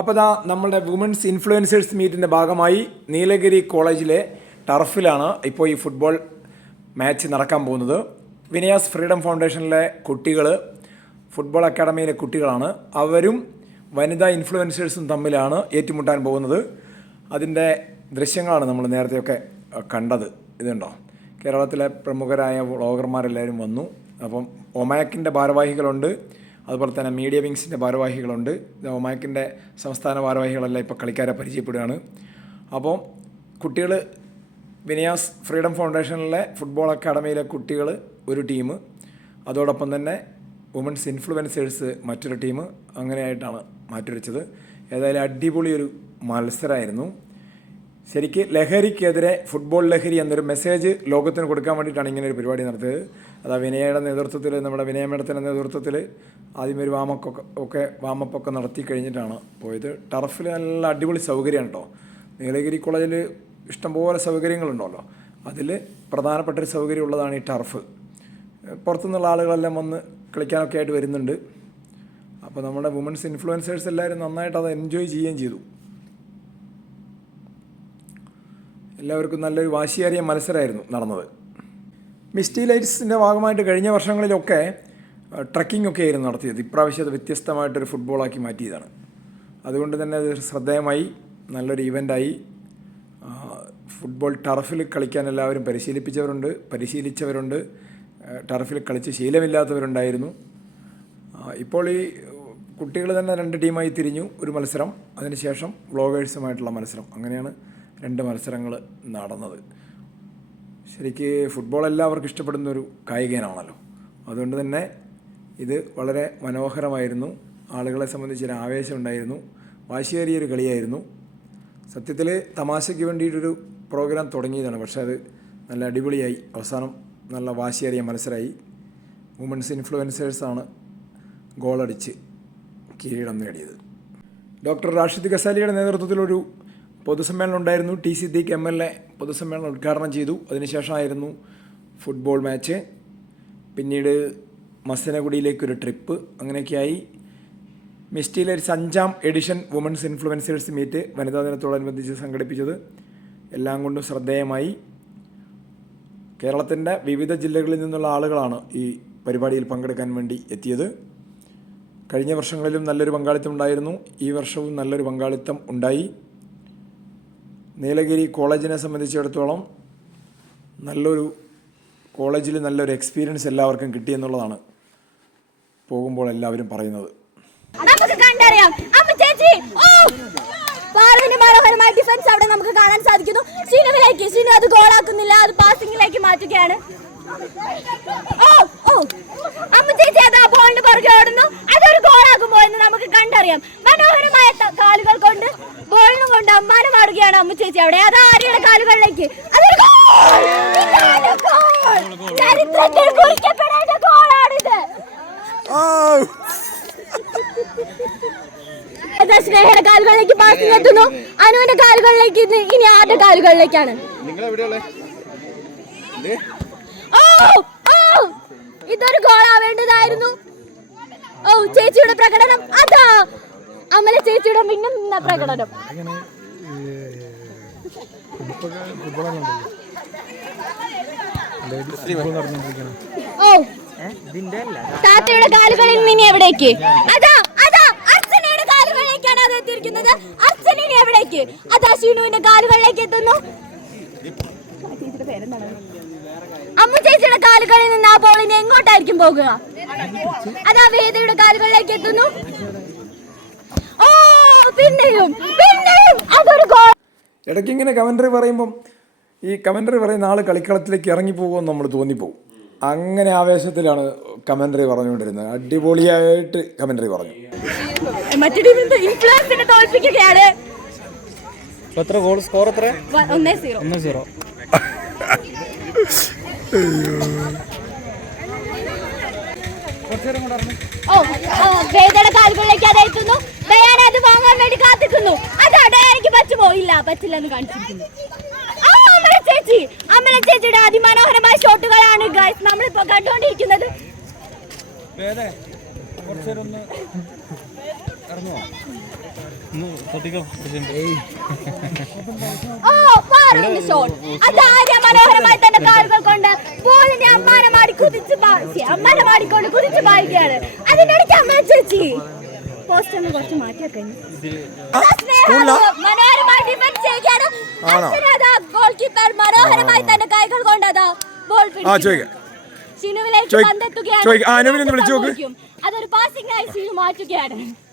അപ്പോൾ ദാ നമ്മുടെ വുമൻസ് ഇൻഫ്ലുവൻസേഴ്സ് മീറ്റിന്റെ ഭാഗമായി നീലഗിരി കോളേജിലെ ടർഫിലാണ് ഇപ്പോൾ ഈ ഫുട്ബോൾ മാച്ച് നടക്കാൻ പോകുന്നത്. വിനയാസ് ഫ്രീഡം ഫൗണ്ടേഷനിലെ കുട്ടികൾ ഫുട്ബോൾ അക്കാഡമിയിലെ കുട്ടികളാണ്. അവരും വനിതാ ഇൻഫ്ലുവൻസേഴ്സും തമ്മിലാണ് ഏറ്റുമുട്ടാൻ പോകുന്നത്. അതിന്റെ ദൃശ്യങ്ങളാണ് നമ്മൾ നേരത്തെയൊക്കെ കണ്ടത്. ഇതുണ്ടോ? കേരളത്തിലെ പ്രമുഖരായ വ്ളോഗർമാരെല്ലാവരും വന്നു. അപ്പം ഒമാക്കിന്റെ ഭാരവാഹികളുണ്ട്. അതുപോലെ തന്നെ മീഡിയ വിങ്സിന്റെ ഭാരവാഹികളുണ്ട്. ഒമാക്കിന്റെ സംസ്ഥാന ഭാരവാഹികളെല്ലാം ഇപ്പോൾ കളിക്കാരെ പരിചയപ്പെടുകയാണ്. അപ്പോൾ കുട്ടികൾ വിനയാസ് ഫ്രീഡം ഫൗണ്ടേഷനിലെ ഫുട്ബോൾ അക്കാഡമിയിലെ കുട്ടികൾ ഒരു ടീം. അതോടൊപ്പം തന്നെ വുമൻസ് ഇൻഫ്ലുവൻസേഴ്സ് മറ്റൊരു ടീം. അങ്ങനെയായിട്ടാണ് മാറ്റിവെച്ചത്. ഏതായാലും അടിപൊളിയൊരു മത്സരമായിരുന്നു. ശരിക്ക് ലഹരിക്കെതിരെ ഫുട്ബോൾ ലഹരി എന്നൊരു മെസ്സേജ് ലോകത്തിന് കൊടുക്കാൻ വേണ്ടിയിട്ടാണ് ഇങ്ങനെ ഒരു പരിപാടി നടത്തിയത്. അത് വിനയയുടെ നേതൃത്വത്തിൽ നമ്മുടെ വിനയ മേഡത്തിന്റെ നേതൃത്വത്തിൽ ആദ്യം ഒരു വാമപ്പൊക്കെ ഒക്കെ വാമപ്പൊക്കെ നടത്തി കഴിഞ്ഞിട്ടാണ് പോയത്. ടർഫിൽ നല്ല അടിപൊളി സൗകര്യമാണ് കേട്ടോ. നീലഗിരി കോളേജിൽ ഇഷ്ടംപോലെ സൗകര്യങ്ങളുണ്ടല്ലോ. അതിൽ പ്രധാനപ്പെട്ട ഒരു സൗകര്യം ഉള്ളതാണ് ഈ ടർഫ്. പുറത്തുനിന്നുള്ള ആളുകളെല്ലാം വന്ന് കളിക്കാനൊക്കെ ആയിട്ട് വരുന്നുണ്ട്. അപ്പോൾ നമ്മുടെ വുമൻസ് ഇൻഫ്ലുവൻസേഴ്സ് എല്ലാവരും നന്നായിട്ട് അത് എൻജോയ് ചെയ്യുകയും ചെയ്തു. എല്ലാവർക്കും നല്ലൊരു വാശിയേറിയ മത്സരമായിരുന്നു നടന്നത്. മിസ്റ്റി ലൈറ്റ്സിന്റെ ഭാഗമായിട്ട് കഴിഞ്ഞ വർഷങ്ങളിലൊക്കെ ട്രക്കിംഗ് ഒക്കെ ആയിരുന്നു നടത്തിയത്. ഇപ്രാവശ്യം അത് വ്യത്യസ്തമായിട്ടൊരു ഫുട്ബോളാക്കി മാറ്റിയതാണ്. അതുകൊണ്ട് തന്നെ അത് ശ്രദ്ധേയമായി നല്ലൊരു ഇവന്റായി ഫുട്ബോൾ ടർഫിൽ കളിക്കാൻ എല്ലാവരും പരിശീലിപ്പിച്ചവരുണ്ട് പരിശീലിച്ചവരുണ്ട്. ടർഫിൽ കളിച്ച് ശീലമില്ലാത്തവരുണ്ടായിരുന്നു. ഇപ്പോൾ ഈ കുട്ടികൾ തന്നെ രണ്ട് ടീമായി തിരിഞ്ഞു ഒരു മത്സരം. അതിനുശേഷം വ്ളോഗേഴ്സുമായിട്ടുള്ള മത്സരം. അങ്ങനെയാണ് രണ്ട് മത്സരങ്ങൾ നടന്നത്. ശരിക്ക് ഫുട്ബോൾ എല്ലാവർക്കും ഇഷ്ടപ്പെടുന്ന ഒരു കായികനാണല്ലോ. അതുകൊണ്ട് തന്നെ ഇത് വളരെ മനോഹരമായിരുന്നു. ആളുകളെ സംബന്ധിച്ച് ഒരു ആവേശം ഉണ്ടായിരുന്നു. വാശിയേറിയൊരു കളിയായിരുന്നു. സത്യത്തിൽ തമാശയ്ക്ക് വേണ്ടിയിട്ടൊരു പ്രോഗ്രാം തുടങ്ങിയതാണ്. പക്ഷേ അത് നല്ല അടിപൊളിയായി. അവസാനം നല്ല വാശിയേറിയ മത്സരമായി. വുമൻസ് ഇൻഫ്ലുവൻസേഴ്സാണ് ഗോളടിച്ച് കിരീടം നേടിയത്. ഡോക്ടർ റാഷിദ് ഗസാലിയുടെ നേതൃത്വത്തിലൊരു പൊതുസമ്മേളനം ഉണ്ടായിരുന്നു. T Siddique M L A പൊതുസമ്മേളനം ഉദ്ഘാടനം ചെയ്തു. അതിനുശേഷമായിരുന്നു ഫുട്ബോൾ മാച്ച്. പിന്നീട് മസനഗുഡിയിലേക്കൊരു ട്രിപ്പ്. അങ്ങനെയൊക്കെയായി. മിസ്റ്റിയിലെ ഒരു അഞ്ചാം എഡിഷൻ വുമൻസ് ഇൻഫ്ലുവൻസേഴ്സ് മീറ്റ് വനിതാ ദിനത്തോടനുബന്ധിച്ച് സംഘടിപ്പിച്ചത് എല്ലാം കൊണ്ടും ശ്രദ്ധേയമായി. കേരളത്തിന്റെ വിവിധ ജില്ലകളിൽ നിന്നുള്ള ആളുകളാണ് ഈ പരിപാടിയിൽ പങ്കെടുക്കാൻ വേണ്ടി എത്തിയത്. കഴിഞ്ഞ വർഷങ്ങളിലും നല്ലൊരു പങ്കാളിത്തം ഉണ്ടായിരുന്നു. ഈ വർഷവും നല്ലൊരു പങ്കാളിത്തം ഉണ്ടായി. നീലഗിരി കോളേജിനെ സംബന്ധിച്ചിടത്തോളം നല്ലൊരു കോളേജിൽ നല്ലൊരു എക്സ്പീരിയൻസ് എല്ലാവർക്കും കിട്ടിയെന്നുള്ളതാണ് പോകുമ്പോൾ എല്ലാവരും പറയുന്നത്. നമുക്ക് കണ്ടറിയാം. അമ്മ ചേച്ചി ഓ! മനോഹരമായ ഡിഫൻസ് അവിടെ നമുക്ക് കാണാൻ സാധിക്കുന്നു. ഷിനുവിലേക്ക് ശ്രീനു അത് ഗോളാക്കുന്നില്ല അത് പാസിംഗിലേക്ക് മാറ്റുകയാണ്. ഓ! ഓ അമ്മ ചേച്ചി അത് ആ ബോളിന് പുറകെ ഓടുന്നു. അതൊരു ഗോളാകുമോ എന്ന് നമുക്ക് കണ്ടറിയാം. മനോഹരമായ കാലുകൾ കൊണ്ട് ബോളിനും കൊണ്ട് അമ്മാനും ആടുകയാണ് അമ്മ ചേച്ചി അവിടെ. അത് ആര്യയുടെ കാലുകളിലേക്ക്? അതൊരു ഗോൾ! ചരിത്രത്തിൽ കുറിക്കപ്പെടേണ്ട ഗോളാണിത് സ്നേഹയുടെ കാലുകളിലേക്ക് പാസിംഗ് എത്തുന്നു? അനുവിന്റെ കാലുകളിലേക്ക് ഇനി ആരുടെ കാലുകളിലേക്കാണ്? നിങ്ങൾ എവിടെയുള്ള ഓ ആവേണ്ടതായിരുന്നു ഓ ചേച്ചിയുടെ പ്രകടനം. അതാ. അമല ചേച്ചിയുടെ മിന്നുന്ന പ്രകടനം. ഓ. താത്തയുടെ കാലുകളിൽ മിനി എവിടേക്ക്? അതാ അതാ. അർച്ചനയുടെ കാലുകളിലേക്കാണ് അത് എത്തിയിരിക്കുന്നത്. അർച്ചന എവിടേക്ക്? അതാ ഷീനുവിന്റെ കാലുകളിലേക്ക് എത്തുന്നു. അമ്മു ചേച്ചിയുടെ കാലുകളിൽ നിന്ന് ആ ബോളിന് എങ്ങോട്ടായിരിക്കും പോകുക? അതാ വേദയുടെ കാലുകളിലേക്ക് എത്തുന്നു. ഓ പിന്നെയും പിന്നെയും അതൊരു ഗോൾ ഇടയ്ക്ക് ഇങ്ങനെ കമന്ററി പറയുമ്പം ഈ കമന്ററി പറയുന്ന ആൾ കളിക്കളത്തിലേക്ക് ഇറങ്ങിപ്പോകുമെന്ന് നമ്മൾ തോന്നിപ്പോവും. അങ്ങനെ ആവേശത്തിലാണ് കമന്ററി പറഞ്ഞുകൊണ്ടിരുന്നത്. അടിപൊളിയായിട്ട് കമന്ററി പറഞ്ഞു. മറ്റു ടീമിന്റെ ഇൻഫ്ലുവൻസിനെ തോൽപ്പിക്കുകയാണ്. എത്ര ഗോൾ സ്കോർ എത്ര ഒന്നേ സീറോ ഒന്ന് സീറോ ഓ വേദയുടെ കാലുകളിലേക്ക് അത് എത്തുന്നു. ഡയാന അത് വാങ്ങാൻ വേണ്ടി കാത്തിക്കുന്നു. അതാ ഡയാനയ്ക്ക് പറ്റുമോ? ഇല്ല പറ്റില്ല എന്ന് കാണിച്ചിരിക്കുന്നു അമല ചേച്ചി. അമല ചേച്ചിയുടെ അതിമനോഹരമായ ഷോട്ടുകളാണ് ഗൈസ് നമ്മളിപ്പോ കണ്ടുകൊണ്ടിരിക്കുന്നത് മനോഹരമായി തന്റെ കാലുകൾ കൊണ്ട് ബോളിനെ അമ്മാനമാടി കുതിച്ച് പാ- ശ്ശെ, അമ്മാനമാടിക്കൊണ്ട് കുതിച്ച് പായുകയാണ്. അതിനിടയ്ക്ക് അമ്മ ചേച്ചി. പോസ്റ്റ് ഒന്ന് കുറച്ച് മാറ്റിയൊക്കെ മനോഹരമായി ഡിഫൻസ് ചെയ്യുകയാണ്. ഗോൾ കീപ്പർ മനോഹരമായി തന്റെ കൈകൾ കൊണ്ട് അതാ ബോൾ ചോയ്- പന്തെത്തുകയാണ്. അതൊരു പാസിംഗ് ആയി സീനു മാറ്റുകയാണ്.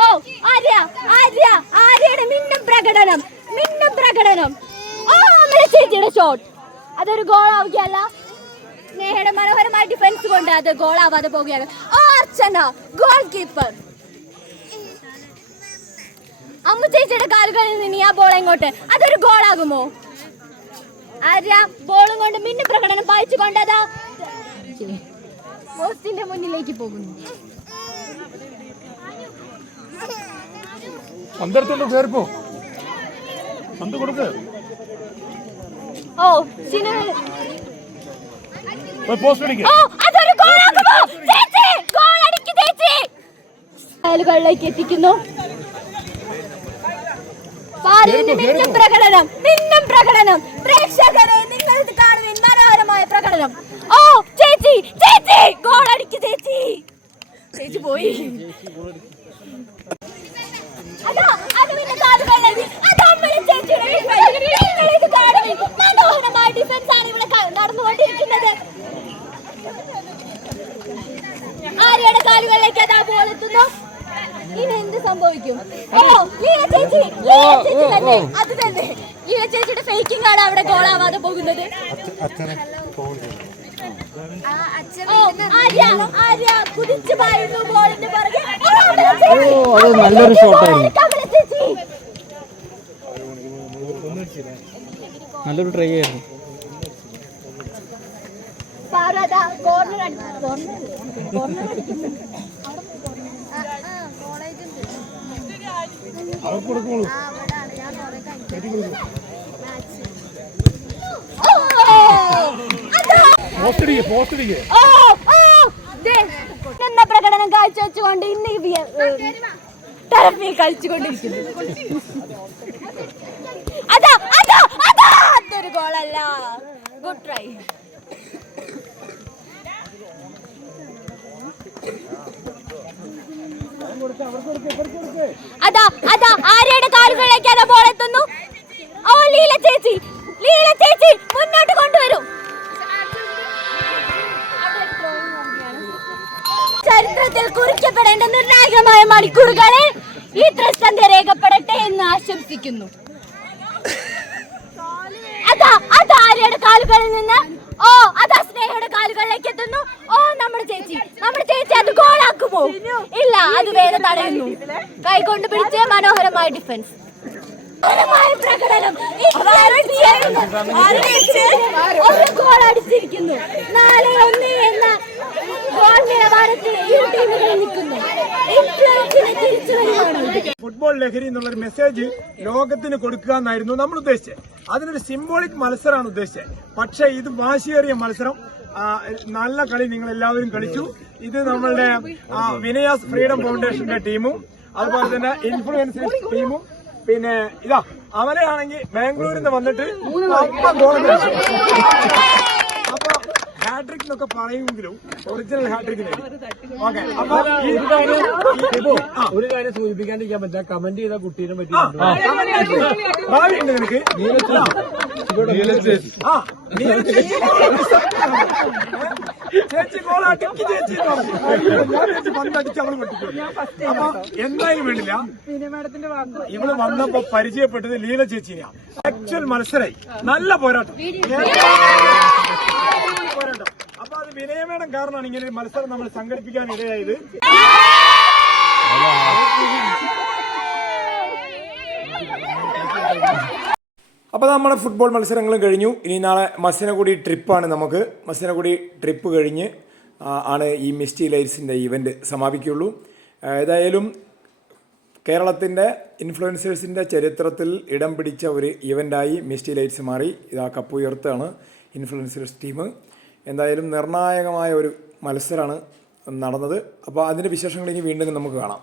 ഓ ആര്യ ആര്യ ആര്യയുടെ മിന്നും പ്രകടനം മിന്നും പ്രകടനം. ഓ അമ്മയുടെ ചേച്ചിയുടെ ഷോട്ട് അതൊരു ഗോൾ ആവുകയല്ല സ്നേഹയുടെ മനോഹരമായ ഡിഫൻസ് കൊണ്ട് അത് ഗോൾ ആവാതെ പോവുകയാണ്. ഓ അർച്ചന ഗോൾ കീപ്പർ അമ്മു ചേച്ചിയുടെ കാലുകളിൽ നിന്ന് ആ ബോൾ എങ്ങോട്ട്? അതൊരു ഗോൾ ആകുമോ ആര്യ ബോളും കൊണ്ട് മിന്നു പ്രകടനം പായിച്ചു കൊണ്ടതാ പോസ്റ്റിന്റെ മുന്നിലേക്ക് പോകുന്നു. പന്തെടുത്തോണ്ട് കയറിപ്പോ പന്ത് കൊടുക്ക്. ഓ പോസ്റ്റ് അടിക്ക് ഓ അതൊരു ഗോളാകുമോ ചേച്ചി ഗോൾ അടിക്ക് ചേച്ചി. കാലുകളിലേക്ക് എത്തിക്കുന്നു. മിന്നും പ്രകടനം മിന്നും പ്രകടനം. പ്രേക്ഷകരെ നിങ്ങൾ ഇത് കാണുവിൻ മനോഹരമായ പ്രകടനം. ഓ ചേച്ചി ചേച്ചി ഗോൾ അടിക്ക് ചേച്ചി. ചേച്ചി പോയി. ആര്യയുടെ കാലുകളിലേക്ക് അതാ ബോൾ എത്തുന്നു. ഇനി എന്ത് സംഭവിക്കും? ഓ ലീല ചേച്ചി ലീല ചേച്ചി തന്നെ. അത് തന്നെ. ലീല ചേച്ചിയുടെ ഫേക്കിംഗ് ആണ് അവിടെ ഗോൾ ആവാതെ പോകുന്നത്. ഓ ആര്യ ആര്യ കുതിച്ചു പായുന്നു ബോളിന്റെ പുറകെ ഓ, ഓ, അത് നല്ലൊരു ചേച്ചി നല്ലൊരു ട്രൈ ആയിരുന്നു അവർക്ക് കൊടുക്കോളൂ ഓ, അതാ. പോസ്റ്റ് അടിക്ക് പോസ്റ്റ് അടിക്ക് ഓ, ഓ, ദേ, എന്ന പ്രകടനം കാഴ്ചവെച്ചുകൊണ്ട് ഇന്ന് ഈ തെറപ്പിയിൽ കളിച്ചുകൊണ്ടിരിക്കുന്നു. അതാ അതാ അതാ അതൊരു ഗോളല്ല. ഗുഡ് ട്രൈ അതാ അതാ ആര്യയുടെ ആശംസിക്കുന്നു അതാ അതാ ആര്യയുടെ കാലുകളിൽ നിന്ന്. ഓ അതാ സ്നേഹയുടെ കാലുകളിലേക്ക് എത്തുന്നു. ഓ നമ്മുടെ ചേച്ചി നമ്മുടെ ചേച്ചി അത് ഗോളാക്കുമോ? ഇല്ല അത് വേറെ തടയുന്നു. കൈകൊണ്ട് പിടിച്ച് മനോഹരമായ ഡിഫൻസ് പ്രകടനം. ഒരു ഗോൾ അടിച്ചിരിക്കുന്നു നാല് ഒന്ന് എന്ന ലഹരി എന്നുള്ളൊരു മെസ്സേജ് ലോകത്തിന് കൊടുക്കുക എന്നായിരുന്നു നമ്മൾ ഉദ്ദേശിച്ചത്. അതിനൊരു സിംബോളിക് മത്സരമാണ് ഉദ്ദേശിച്ചത്. പക്ഷേ ഇത് വാശിയേറിയ മത്സരം. നല്ല കളി നിങ്ങൾ എല്ലാവരും കളിച്ചു. ഇത് നമ്മളുടെ വിനയാസ് ഫ്രീഡം ഫൗണ്ടേഷന്റെ ടീമും അതുപോലെ തന്നെ ഇൻഫ്ലുവൻസ് ടീമും. പിന്നെ ഇതാ അവനെയാണെങ്കിൽ ബാംഗ്ലൂരിൽ നിന്ന് വന്നിട്ട് ഗോൾ അപ്പൊ ഹാട്രിക് എന്നൊക്കെ പറയുമെങ്കിലും ഒറിജിനൽ ഹാട്രിക്കിന് ഓക്കെ അപ്പൊ ഒരു കാര്യം സൂചിപ്പിക്കാണ്ടിരിക്കാൻ പറ്റില്ല. കമന്റ് ചെയ്ത കുട്ടീനെ പറ്റി നിനക്ക്. ചേച്ചി ചേച്ചി ഞാൻ ചേച്ചി പന്തടിച്ച് അവൾ പൊട്ടിക്കും അപ്പൊ എന്തായാലും വേണ്ടില്ല. ഇവൾ വന്നപ്പോ പരിചയപ്പെട്ടത് ലീല ചേച്ചിനെയാണ് ആക്ച്വൽ മത്സരായി. നല്ല പോരാട്ടം. വിനയമേടം കാരണമാണ് ഇങ്ങനെ ഒരു മത്സരം നമ്മൾ സംഘടിപ്പിക്കാൻ ഇടയായത്. അപ്പോൾ നമ്മുടെ ഫുട്ബോൾ മത്സരങ്ങളും കഴിഞ്ഞു. ഇനി നാളെ മസിനഗുഡി ട്രിപ്പാണ് നമുക്ക്. മസിനഗുഡി ട്രിപ്പ് കഴിഞ്ഞ് ആണ് ഈ മിസ്റ്റി ലൈറ്റ്സിന്റെ ഇവന്റ് സമാപിക്കുള്ളൂ ആ, ഏതായാലും കേരളത്തിന്റെ ഇൻഫ്ലുവൻസേഴ്സിന്റെ ചരിത്രത്തിൽ ഇടം പിടിച്ച ഒരു ഇവന്റായി മിസ്റ്റി ലൈറ്റ്സ് മാറി. ഇതാ കപ്പ് ഉയർത്താണ് ഇൻഫ്ലുവൻസേഴ്സ് ടീം എന്തായാലും നിർണായകമായ ഒരു മത്സരമാണ് നടന്നത്. അപ്പോൾ അതിന്റെ വിശേഷങ്ങൾ ഇനി വീണ്ടും നമുക്ക് കാണാം.